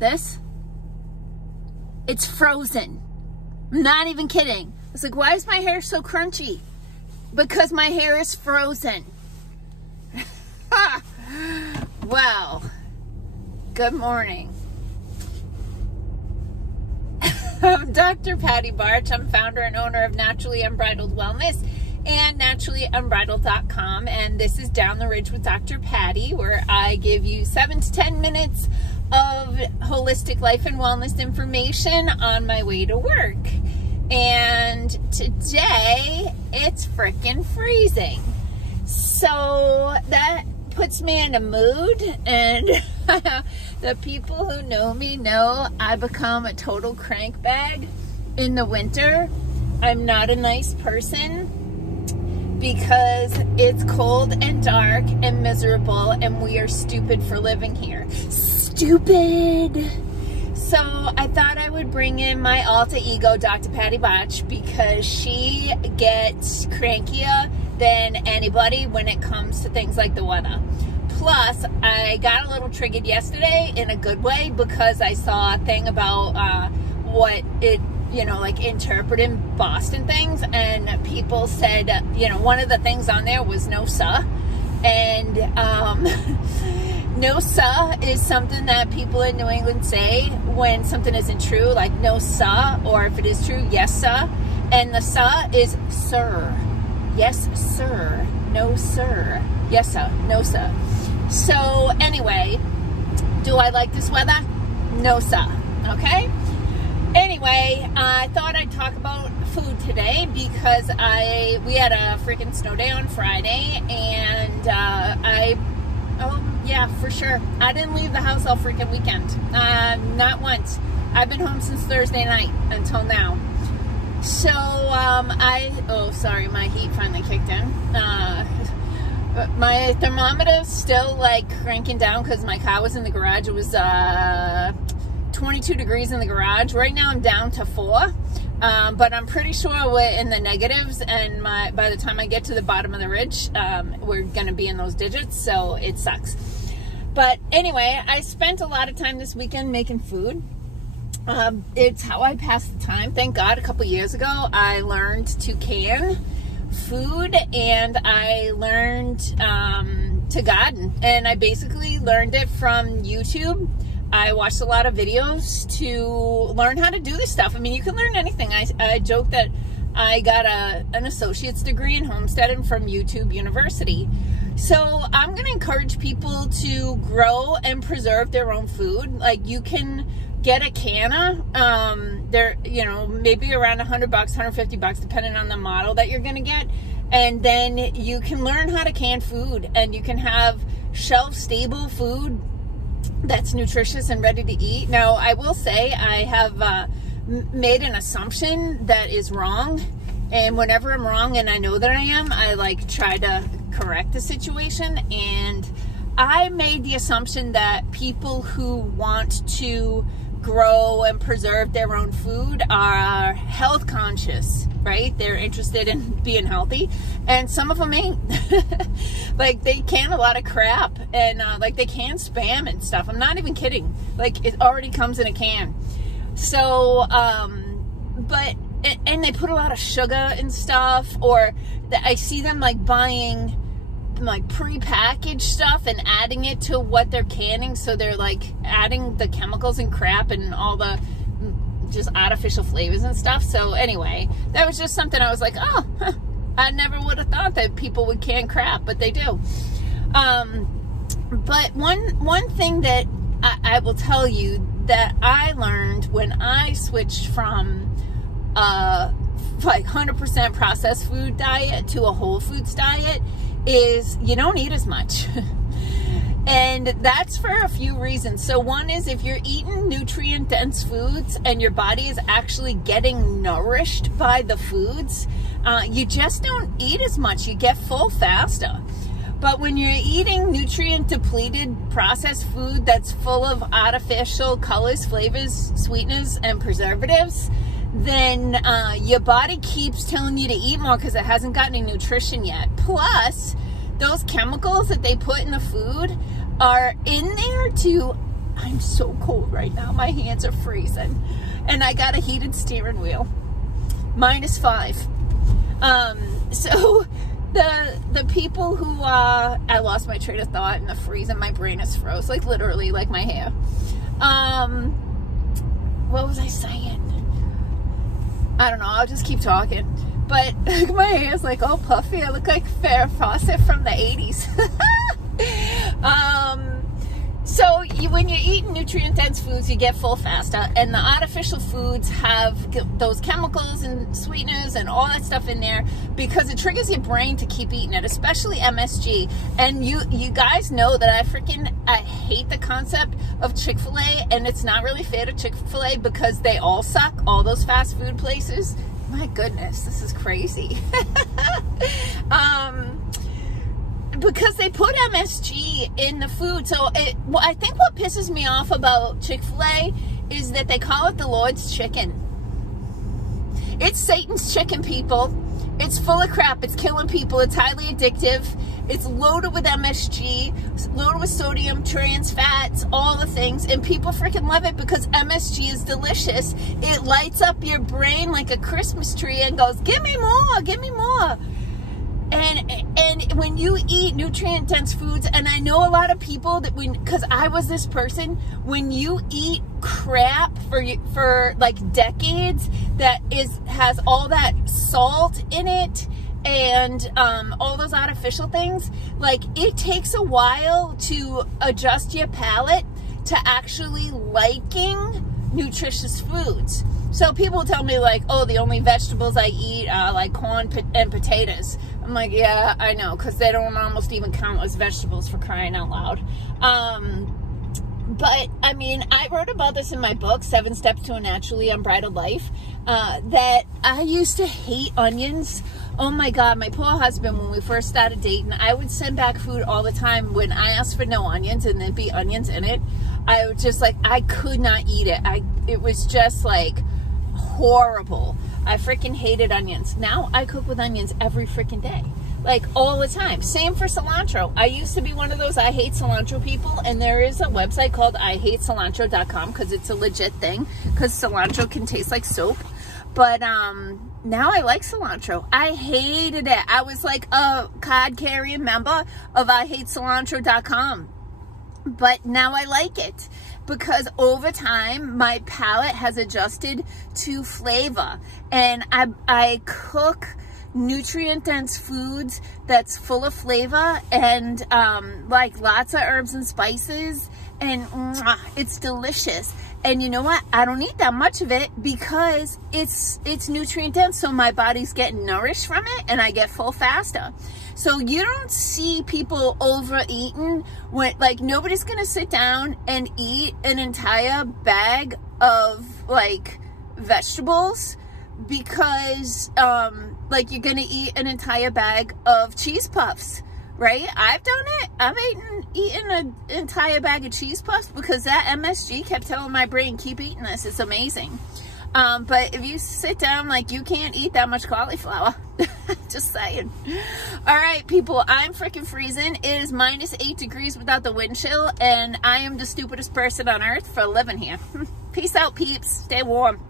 this. It's frozen. I'm not even kidding. It's like, why is my hair so crunchy? Because my hair is frozen. Well, good morning. I'm Dr. Patti Barch. I'm founder and owner of Naturally Unbridled Wellness and naturallyunbridled.com, and this is Down the Ridge with Dr. Patti, where I give you 7 to 10 minutes of holistic life and wellness information on my way to work. And today it's freaking freezing, so that puts me in a mood, and the people who know me know I become a total crank bag in the winter. I'm not a nice person because it's cold and dark and miserable, and we are stupid for living here. Stupid! So I thought I would bring in my alter ego, Dr. Patti Barch, because she gets crankier than anybody when it comes to things like the weather. Plus, I got a little triggered yesterday in a good way because I saw a thing about what it, like interpreting Boston things, and people said, one of the things on there was no sir, and no sir is something that people in New England say when something isn't true, like no sir, or if it is true, yes sir, and the sir is sir. Yes sir, no sir, yes sir, no sir. So anyway, do I like this weather? No sir, okay? Anyway, I thought I'd talk about food today because we had a freaking snow day on Friday, and oh yeah, for sure, I didn't leave the house all freaking weekend, not once. I've been home since Thursday night until now. So oh sorry, my heat finally kicked in. My thermometer's still like cranking down because my car was in the garage. It was 22 degrees in the garage. Right now I'm down to 4, but I'm pretty sure we're in the negatives, and by the time I get to the bottom of the ridge, we're gonna be in those digits, so it sucks. But anyway, I spent a lot of time this weekend making food. It's how I pass the time. Thank God a couple years ago I learned to can food, and I learned to garden, and I basically learned it from YouTube. I watched a lot of videos to learn how to do this stuff. I mean, you can learn anything. I joke that I got an associate's degree in homesteading from YouTube University. So I'm going to encourage people to grow and preserve their own food. Like, you can get a canner, they're, maybe around $100, $150, depending on the model that you're going to get. And then you can learn how to can food, and you can have shelf-stable food that's nutritious and ready to eat. Now, I will say I have made an assumption that is wrong, and whenever I'm wrong and I know that I am, I try to correct the situation. And I made the assumption that people who want to grow and preserve their own food are health conscious, right? They're interested in being healthy, and some of them ain't. Like, they can a lot of crap, and they can Spam and stuff. I'm not even kidding. Like, it already comes in a can. So and they put a lot of sugar and stuff, or I see them buying pre-packaged stuff and adding it to what they're canning, so they're adding the chemicals and crap and all the just artificial flavors and stuff. So anyway, that was just something I was like, oh, I never would have thought that people would can crap, but they do. But one thing that I will tell you that I learned when I switched from 100% processed food diet to a whole foods diet is you don't eat as much. And that's for a few reasons. So one is, if you're eating nutrient dense foods and your body is actually getting nourished by the foods, you just don't eat as much. You get full faster. But when you're eating nutrient depleted processed food that's full of artificial colors, flavors, sweeteners, and preservatives, then your body keeps telling you to eat more because it hasn't got any nutrition yet. Plus, those chemicals that they put in the food are in there to I'm so cold right now. My hands are freezing. And I got a heated steering wheel. -5. So the people who, I lost my train of thought in the freeze and my brain is froze, like literally, like my hair. What was I saying? I don't know, I'll just keep talking. But my hair's like all puffy. I look like Farrah Fawcett from the 80s. So when you're eating nutrient-dense foods, you get full faster, and the artificial foods have those chemicals and sweeteners and all that stuff in there because it triggers your brain to keep eating it, especially MSG. And you guys know that I hate the concept of Chick-fil-A, and it's not really fair to Chick-fil-A because they all suck, all those fast food places. My goodness, this is crazy. Because they put MSG in the food. So I think what pisses me off about Chick-fil-A is that they call it the Lord's chicken. It's Satan's chicken, people. It's full of crap. It's killing people. It's highly addictive. It's loaded with MSG, loaded with sodium, trans fats, all the things. And people freaking love it because MSG is delicious. It lights up your brain like a Christmas tree and goes, give me more, give me more. And when you eat nutrient-dense foods, and I know a lot of people that because I was this person, when you eat crap for like decades that has all that salt in it and all those artificial things, like it takes a while to adjust your palate to actually liking nutritious foods. So people tell me like, oh, the only vegetables I eat are like corn and potatoes. I'm like, yeah, I know, because they don't almost even count as vegetables, for crying out loud. But I mean, I wrote about this in my book, 7 Steps to a Naturally Unbridled Life, that I used to hate onions. Oh my God, my poor husband, when we first started dating, I would send back food all the time when I asked for no onions and there'd be onions in it. I would just like, I could not eat it. It was just like horrible. I freaking hated onions. Now I cook with onions every freaking day, like all the time. Same for cilantro. I used to be one of those I hate cilantro people, and there is a website called IHateCilantro.com because it's a legit thing, because cilantro can taste like soap. But now I like cilantro. I hated it. I was like a card-carrying member of IHateCilantro.com. But now I like it because over time my palate has adjusted to flavor, and I cook nutrient-dense foods that's full of flavor and like lots of herbs and spices, and it's delicious. And you know what? I don't eat that much of it because it's nutrient dense, so my body's getting nourished from it and I get full faster. So you don't see people overeating when, like, nobody's gonna sit down and eat an entire bag of like vegetables because like you're gonna eat an entire bag of cheese puffs, right? I've done it. I've eaten an entire bag of cheese puffs because that MSG kept telling my brain, keep eating this, it's amazing. But if you sit down, like, you can't eat that much cauliflower. Just saying. All right, people, I'm freaking freezing. It is -8 degrees without the wind chill, and I am the stupidest person on earth for living here. Peace out, peeps. Stay warm.